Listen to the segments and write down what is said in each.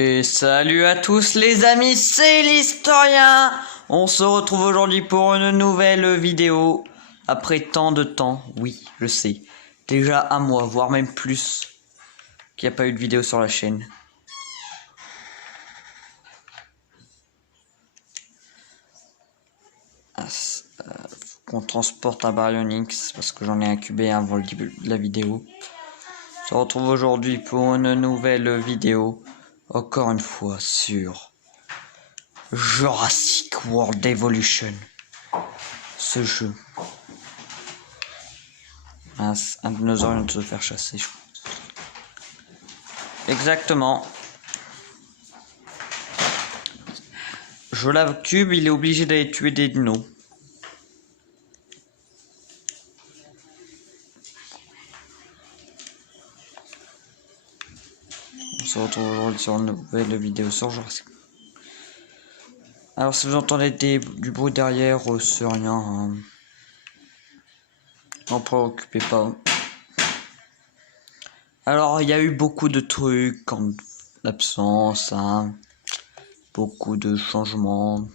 Et salut à tous les amis, c'est l'historien. On se retrouve aujourd'hui pour une nouvelle vidéo. Après tant de temps, oui, je sais. Déjà un mois, voire même plus, qu'il n'y a pas eu de vidéo sur la chaîne. Faut qu'on transporte un baryonyx parce que j'en ai incubé avant le début de la vidéo. On se retrouve aujourd'hui pour une nouvelle vidéo. Encore une fois sur Jurassic World Evolution. Ce jeu. Un dinosaure vient de se faire chasser, je pense. Exactement. Je lave cube, il est obligé d'aller tuer des dinos. On se retrouve aujourd'hui sur une nouvelle vidéo sur Jurassic. Alors si vous entendez du bruit derrière, c'est rien. Hein. N'en préoccupez pas. Alors il y a eu beaucoup de trucs comme l'absence, hein. Beaucoup de changements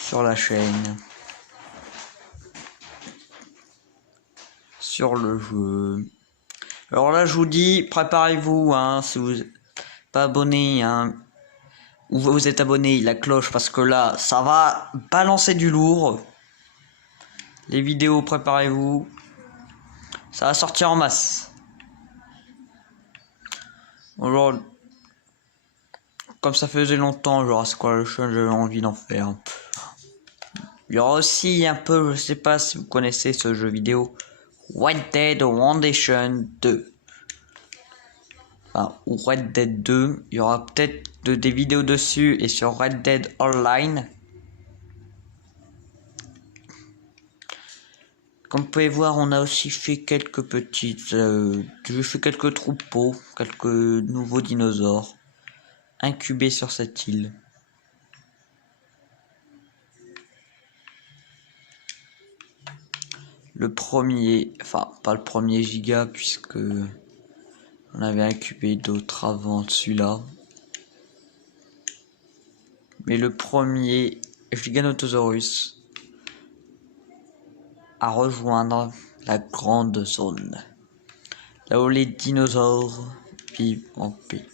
sur la chaîne, sur le jeu. Alors là je vous dis, préparez-vous, hein, si vous n'êtes pas abonné, hein, ou vous êtes abonné, la cloche, parce que là ça va balancer du lourd. Les vidéos, préparez-vous, ça va sortir en masse. Alors, comme ça faisait longtemps, genre c'est quoi le jeu, j'avais envie d'en faire. Il y aura aussi un peu, je sais pas si vous connaissez ce jeu vidéo, Red Dead Redemption 2. Enfin, ou Red Dead 2. Il y aura peut-être des vidéos dessus et sur Red Dead Online. Comme vous pouvez voir, on a aussi fait quelques petites... j'ai fait quelques troupeaux, quelques nouveaux dinosaures incubés sur cette île. Le premier, enfin pas le premier giga puisque on avait incubé d'autres avant celui-là. Mais le premier Giganotosaurus à rejoindre la grande zone. Là où les dinosaures vivent en paix.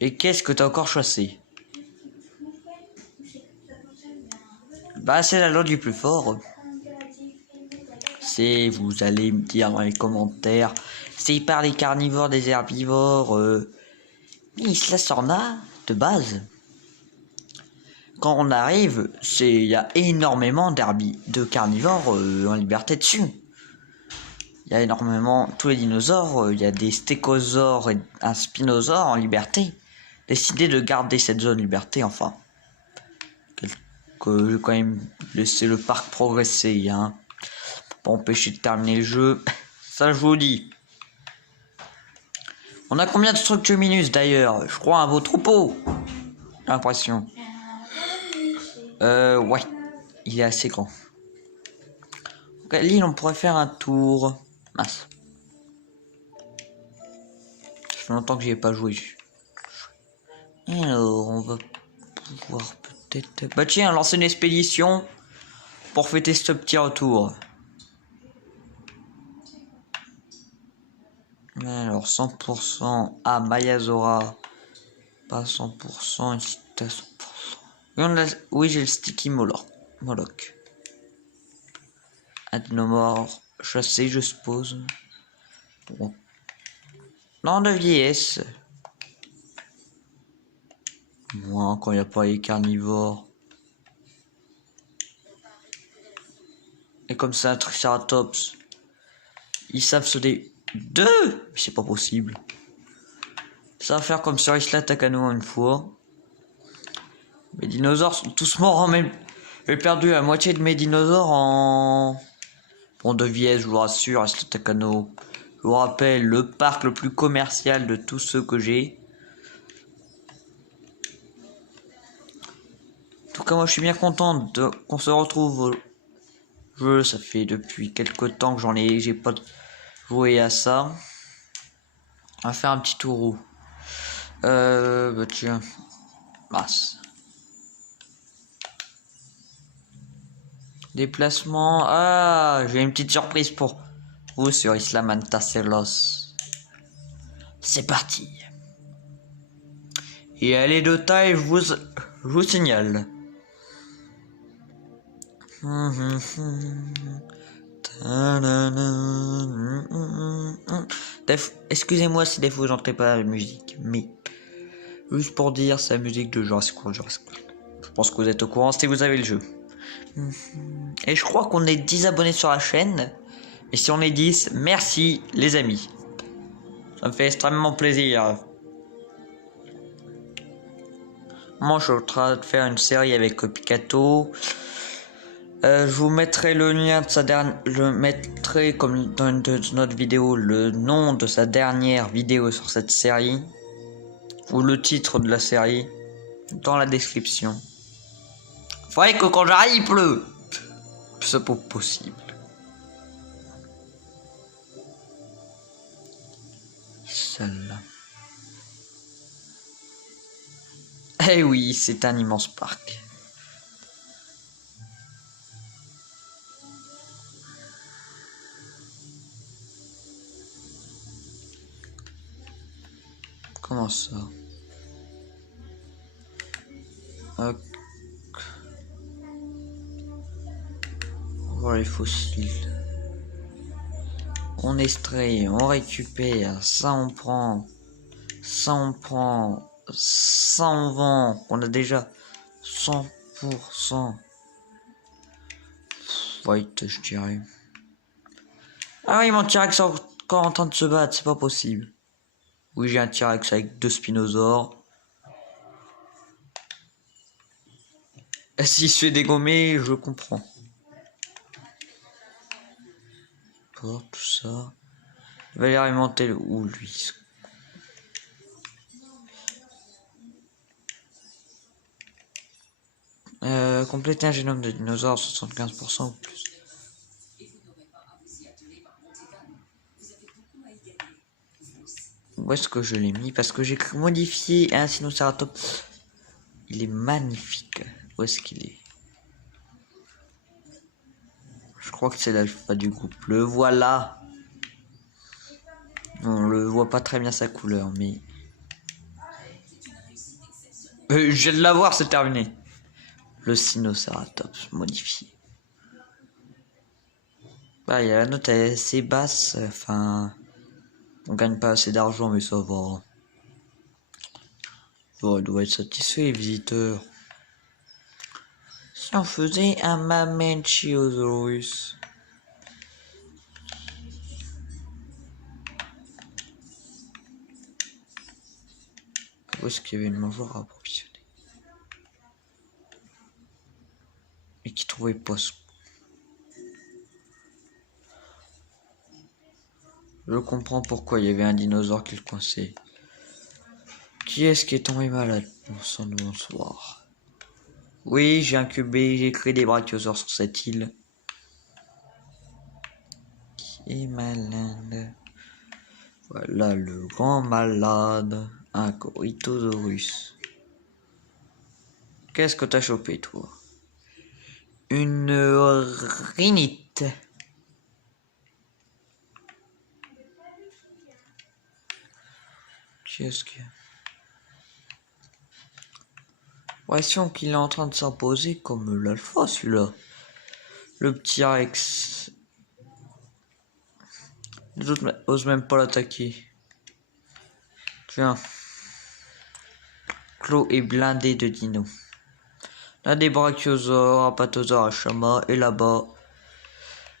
Et qu'est-ce que t'as encore chassé? Bah c'est la loi du plus fort. C'est, vous allez me dire dans les commentaires, c'est par les carnivores des herbivores. Mais cela s'en a de base. Quand on arrive, il y a énormément de carnivores en liberté dessus. Il y a énormément, tous les dinosaures, il y a des stégosaures et un spinosaure en liberté. Décidé de garder cette zone liberté, enfin. Que je vais quand même laisser le parc progresser, hein. Pour empêcher de terminer le jeu. Ça, je vous dis. On a combien de structures minus d'ailleurs? Je crois un beau troupeau. J'ai l'impression. Ouais. Il est assez grand. Donc, l'île, on pourrait faire un tour. Mince. Ça fait longtemps que j'y ai pas joué. Alors, on va pouvoir peut-être... Bah tiens, lancer une expédition pour fêter ce petit retour. Alors, 100% à Mayazora. Pas 100%, ici à 100%. Oui, j'ai le sticky Moloch. Un dinomore chassé, je suppose. Bon. Non, de vieillesse. Moi, quand il n'y a pas les carnivores. Et comme c'est un triceratops, ils savent se dé... Deux! C'est pas possible. Ça va faire comme sur Isla Takano une fois. Mes dinosaures sont tous morts en même... J'ai perdu la moitié de mes dinosaures en... Bon, de vieillesse, je vous rassure, Isla Takano. Je vous rappelle, le parc le plus commercial de tous ceux que j'ai. En tout cas, moi je suis bien content qu'on se retrouve au jeu. Ça fait depuis quelques temps que j'ai pas jouer à ça. On va faire un petit tour. Bah tiens. Masse. Déplacement. Ah, j'ai une petite surprise pour vous sur Islam Taselos. C'est parti. Et elle est de taille, je vous signale. Excusez-moi si des fois j'entends pas la musique, mais juste pour dire, c'est la musique de Jurassic World. Je pense que vous êtes au courant si vous avez le jeu. Et je crois qu'on est 10 abonnés sur la chaîne. Et si on est 10, merci les amis. Ça me fait extrêmement plaisir. Moi je suis en train de faire une série avec Picato. Je vous mettrai le lien de sa dernière. Je mettrai comme dans notre vidéo le nom de sa dernière vidéo sur cette série. Ou le titre de la série dans la description. Faudrait que quand j'arrive il pleut. C'est pas possible. Celle-là. Eh oui, c'est un immense parc. Comment ça? Ok. Voilà les fossiles. On extrait, on récupère, ça on prend, ça on prend, ça on vend. On a déjà 100%. White, je dirais. Ah oui, mon T-Rex est encore en train de se battre, c'est pas possible. Oui, j'ai un T-Rex avec 2 spinosaures. Et s'il se fait dégommer, je comprends. Pour tout ça. Il va aller alimenter le... Où lui? Compléter un génome de dinosaure, 75% ou plus. Où est-ce que je l'ai mis? Parce que j'ai modifié un Sinocératops. Il est magnifique. Où est-ce qu'il est? Je crois que c'est l'alpha du groupe. Le voilà. On le voit pas très bien sa couleur, mais... je viens de l'avoir, c'est terminé. Le Sinocératops modifié. Bah, il y a la note assez basse. Enfin... On gagne pas assez d'argent, mais ça va. Bon, il doit être satisfait, les visiteurs. Si on faisait un Mamenchiosaurus. Où est-ce qu'il y avait une mangeoire à approvisionner? Et qui trouvait pas ce... Je comprends pourquoi il y avait un dinosaure qui le coinçait. Qui est-ce qui est tombé malade? Bonsoir. Oui, j'ai incubé, j'ai créé des brachiosaures sur cette île. Qui est malade? Voilà le grand malade. Un Corythosaurus. Qu'est-ce que t'as chopé, toi? Une rhinite. Qu'est-ce que... Ouais, si qu'il est en train de s'imposer comme l'alpha, celui-là. Le petit Rex. Les autres osent même pas l'attaquer. Tiens. Clos est blindé de dinos. Là, des brachiosaures, apatosaures, Achama, et là-bas.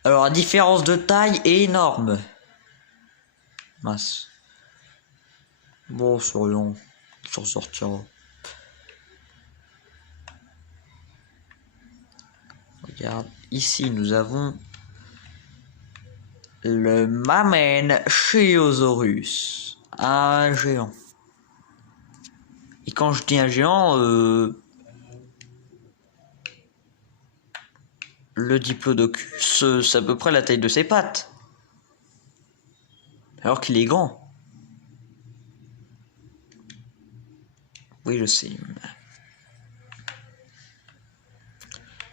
Alors, la différence de taille est énorme. Mince. Bon, sourions. Il s'en sortira. Regarde, ici, nous avons le Mamenchiosaurus. Un géant. Et quand je dis un géant, le Diplodocus, c'est à peu près la taille de ses pattes. Alors qu'il est grand. Oui, je sais.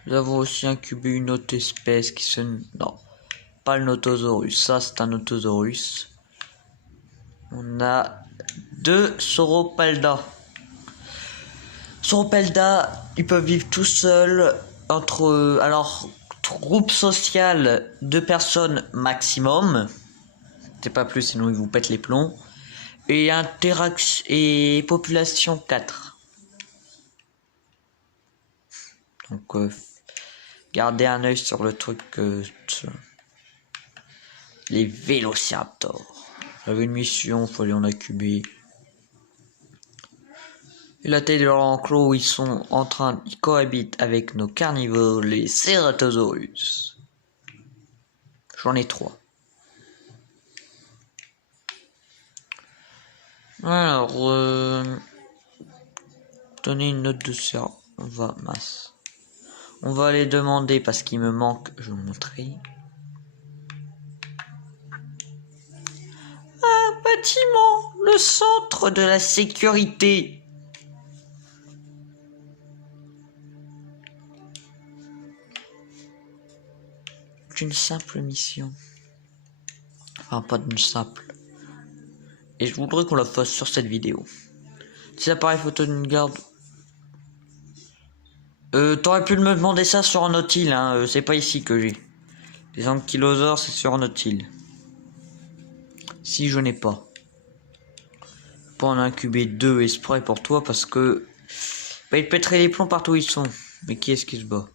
Nous avons aussi incubé une autre espèce qui se... Non, pas le Notosaurus. Ça, c'est un Notosaurus. On a 2 Sauropelda. Sauropelda, ils peuvent vivre tout seuls entre... alors, groupe social 2 personnes maximum. C'est pas plus, sinon ils vous pètent les plombs. Et interaction et population 4. Donc gardez un œil sur le truc. Les vélociraptors. J'avais une mission, fallait en incuber. Et la taille de leur enclos, ils cohabitent avec nos carnivores, les Ceratosaurus. J'en ai 3. Alors, donner une note de cerveau. On va les demander parce qu'il me manque. Je vais vous montrer. Un bâtiment, le centre de la sécurité. D'une simple mission. Enfin, pas d'une simple. Et je voudrais qu'on la fasse sur cette vidéo. Si l'appareil photo d'une garde. T'aurais pu me demander ça sur un autre île, hein. C'est pas ici que j'ai. Les ankylosaures, c'est sur un autre île. Si je n'ai pas. Pas en incuber 2 exprès pour toi parce que. Bah, ils pèteraient les plombs partout où ils sont. Mais qui est-ce qui se bat?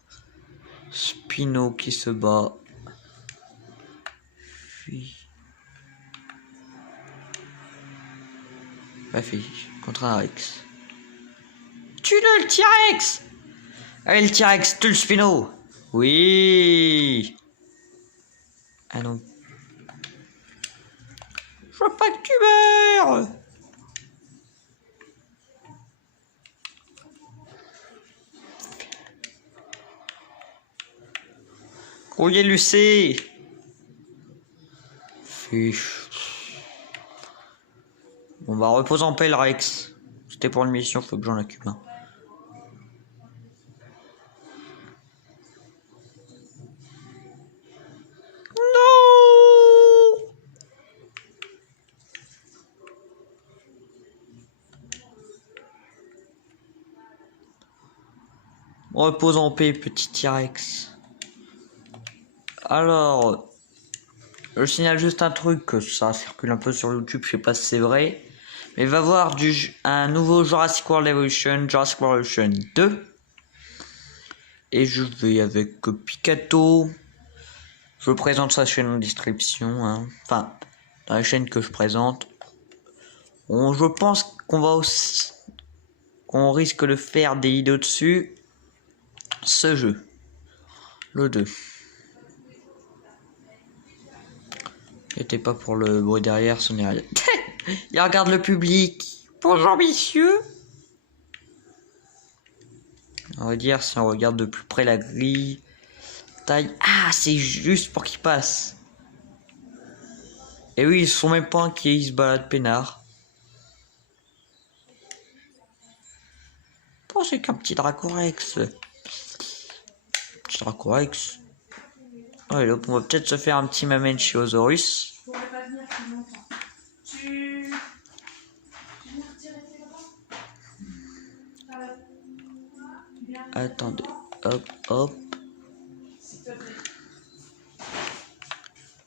Spino qui se bat. Bref, contre un Rex. Tue-le, le T-Rex! Allez, le T-Rex, tue le Spino! Oui! Ah non. Je veux pas que tu meurs! Courrier Lucé! Fiche. On va reposer en paix le Rex. C'était pour une mission, faut que j'en occupe un. Non! Repose en paix, petit T-Rex. Alors, je signale juste un truc, que ça circule un peu sur YouTube, je sais pas si c'est vrai. Mais va voir un nouveau Jurassic World Evolution, Jurassic World Evolution 2. Et je vais avec Picato. Je présente sa chaîne en description. Hein. Enfin, dans la chaîne que je présente. Je pense qu'on risque de faire des vidéos dessus. Ce jeu. Le 2. N'était pas pour le bruit derrière, ce n'est rien. Il regarde le public. Bonjour messieurs. On va dire si on regarde de plus près la grille. Taille. Ah, c'est juste pour qu'il passe. Et oui, ils sont même pas inquiets, ils se baladent peinard. Bon, c'est qu'un petit Dracorex. Petit Dracorex. Ouais, là, on va peut-être se faire un petit Mamenchiosaurus. Attendez, hop, hop.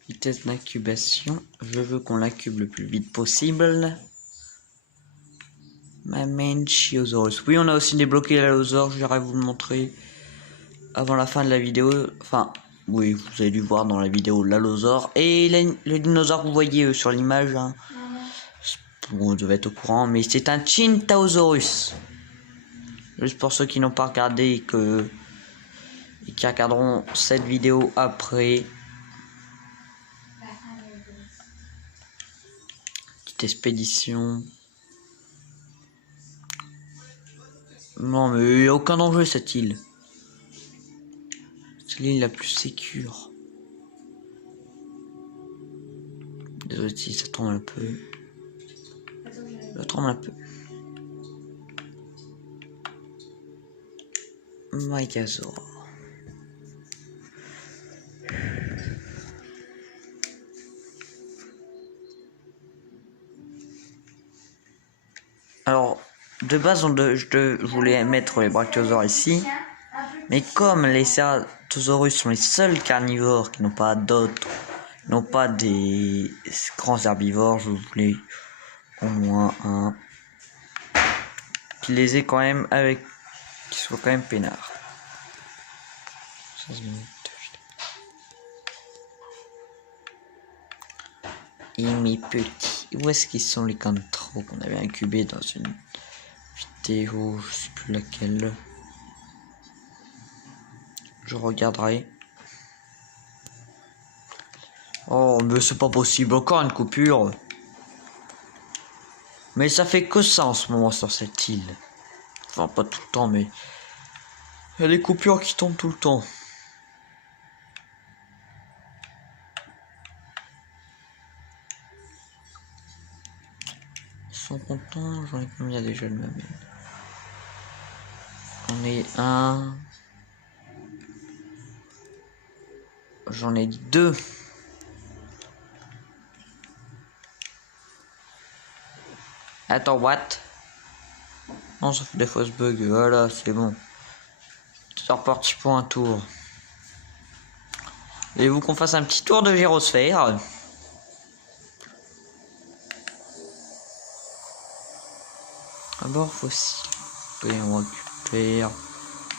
Vitesse d'incubation. Je veux qu'on l'incube le plus vite possible. Mamenchiosaurus. Oui, on a aussi débloqué l'allosaure. J'irai vous le montrer avant la fin de la vidéo. Enfin, oui, vous avez dû voir dans la vidéo l'allosaure. Et le dinosaure que vous voyez sur l'image. Hein. Vous devez être au courant, mais c'est un Chintaosaurus. Juste pour ceux qui n'ont pas regardé et qui regarderont cette vidéo après. Petite expédition. Non mais il n'y a aucun danger cette île. C'est l'île la plus sécure. Désolé si ça tremble un peu. Ça tremble un peu. Megazord. Alors, de base, je voulais mettre les brachiosaures ici. Mais comme les Ceratosaurus sont les seuls carnivores qui n'ont pas d'autres, n'ont pas des grands herbivores, je voulais au moins un qui les ait quand même avec, qui soit quand même peinard. 16 minutes. Et mes petits, où est-ce qu'ils sont les cantros qu'on avait incubés dans une vidéo, je sais plus laquelle. Je regarderai. Oh, mais c'est pas possible, encore une coupure. Mais ça fait que ça en ce moment sur cette île. Enfin, pas tout le temps, mais il y a des coupures qui tombent tout le temps. Ils sont contents, j'en ai combien déjà de ma mine. J'en ai un. J'en ai deux. Attends, what? Non, ça fait des fausses bugs. Voilà, c'est bon. C'est reparti pour un tour. Voulez-vous qu'on fasse un petit tour de gyrosphère? D'abord, fossile. Et on récupère.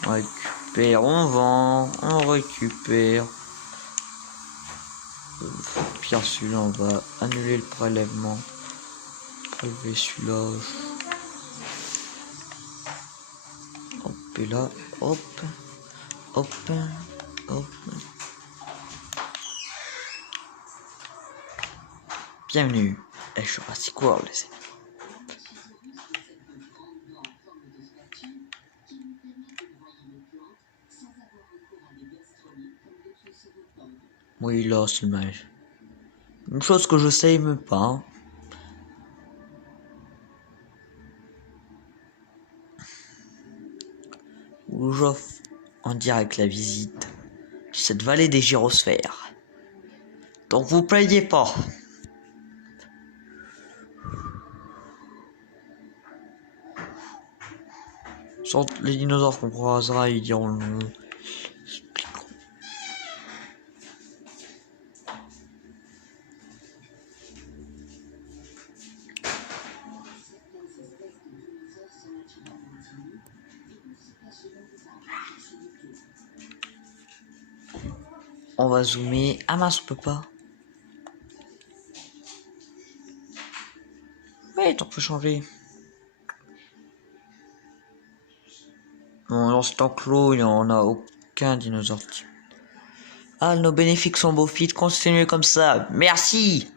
On récupère. On vend. On récupère. Pierre, celui-là, on va annuler le prélèvement. Prélever celui-là. Hop, et là. Hop. Hop. Hop. Bienvenue à Jurassic World, les amis. Oui, là, c'est dommage. Une chose que je sais même pas. Hein. Où j'offre en direct la visite de cette vallée des gyrosphères. Donc vous plaignez pas. Sans les dinosaures qu'on croisera, ils diront non. On va zoomer. Ah mince, on peut pas. Ouais, on peut changer. Non, dans cet enclos, il n'y en a aucun dinosaure. Ah, nos bénéfices sont beaux fit, continuez comme ça. Merci.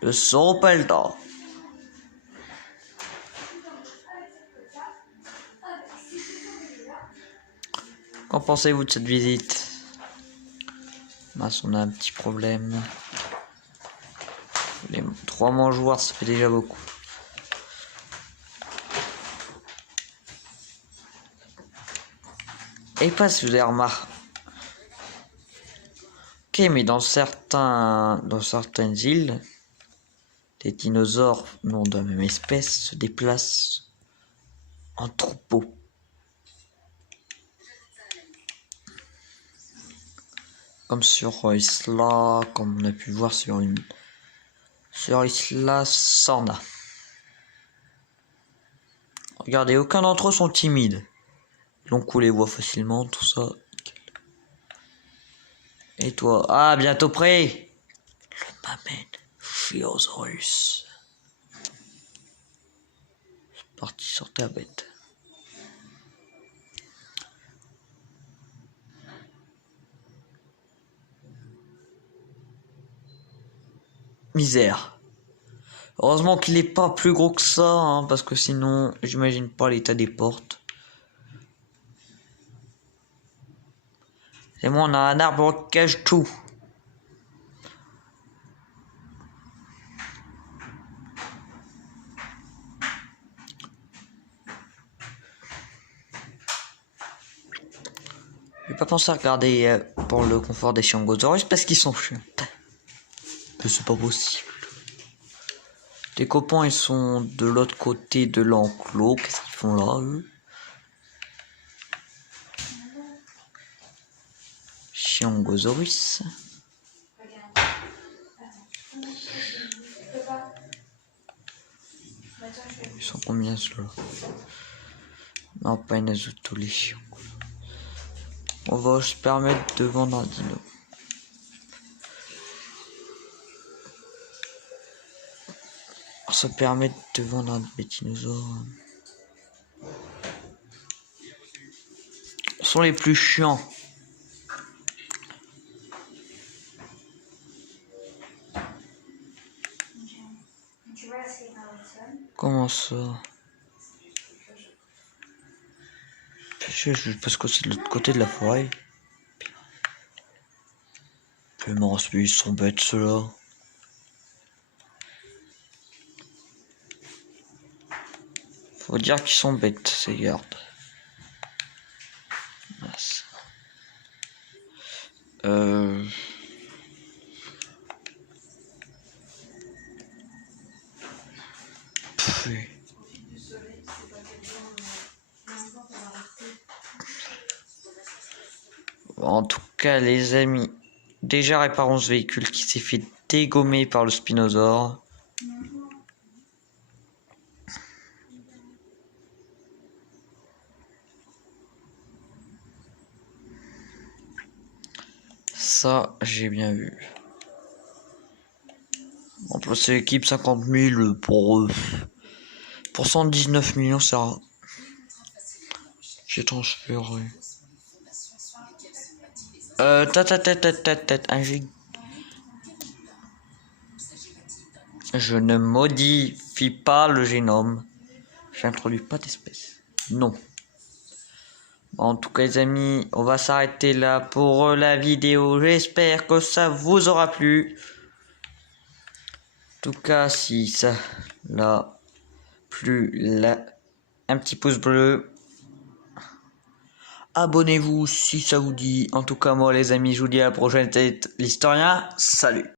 Le Soropelta. Qu'en pensez-vous de cette visite? Mince, on a un petit problème. Les 3 mangeoires, ça fait déjà beaucoup. Et pas si vous avez remarqué. Ok, mais dans certaines îles, les dinosaures non de la même espèce se déplacent en troupeau. Comme sur Isla, comme on a pu voir sur Isla Sorna. Regardez, aucun d'entre eux sont timides. Donc on les voit facilement, tout ça. Et toi? Ah, bientôt prêt. Le Mammenophiosaurus. C'est parti sur ta bête. Misère. Heureusement qu'il est pas plus gros que ça, hein, parce que sinon, j'imagine pas l'état des portes. C'est moi, on a un arbre qui cache tout. J'ai pas pensé à regarder pour le confort des Chiangosaurus parce qu'ils sont chiants. Mais c'est pas possible. Les copains, ils sont de l'autre côté de l'enclos. Qu'est-ce qu'ils font là, eux? Chiangosaurus. Ils sont combien ceux-là? Non, pas une tous les chiens. On va se permettre de vendre un dino. On se permet de vendre un dinosaure. Ce sont les plus chiants. Comment ça? Parce que c'est de l'autre côté de la forêt. Mais ils sont bêtes ceux-là. Faut dire qu'ils sont bêtes ces gardes. En tout cas, les amis, déjà réparons ce véhicule qui s'est fait dégommer par le Spinosaure. Ça, j'ai bien vu. En plus, c'est l'équipe 50 000 pour 119 millions, ça. J'ai transféré. Je ne modifie pas le génome. J'introduis pas d'espèce. Non. En tout cas les amis, on va s'arrêter là pour la vidéo. J'espère que ça vous aura plu. En tout cas, si ça l'a plu, là, un petit pouce bleu. Abonnez-vous si ça vous dit. En tout cas moi les amis, je vous dis à la prochaine tête l'historien. Salut.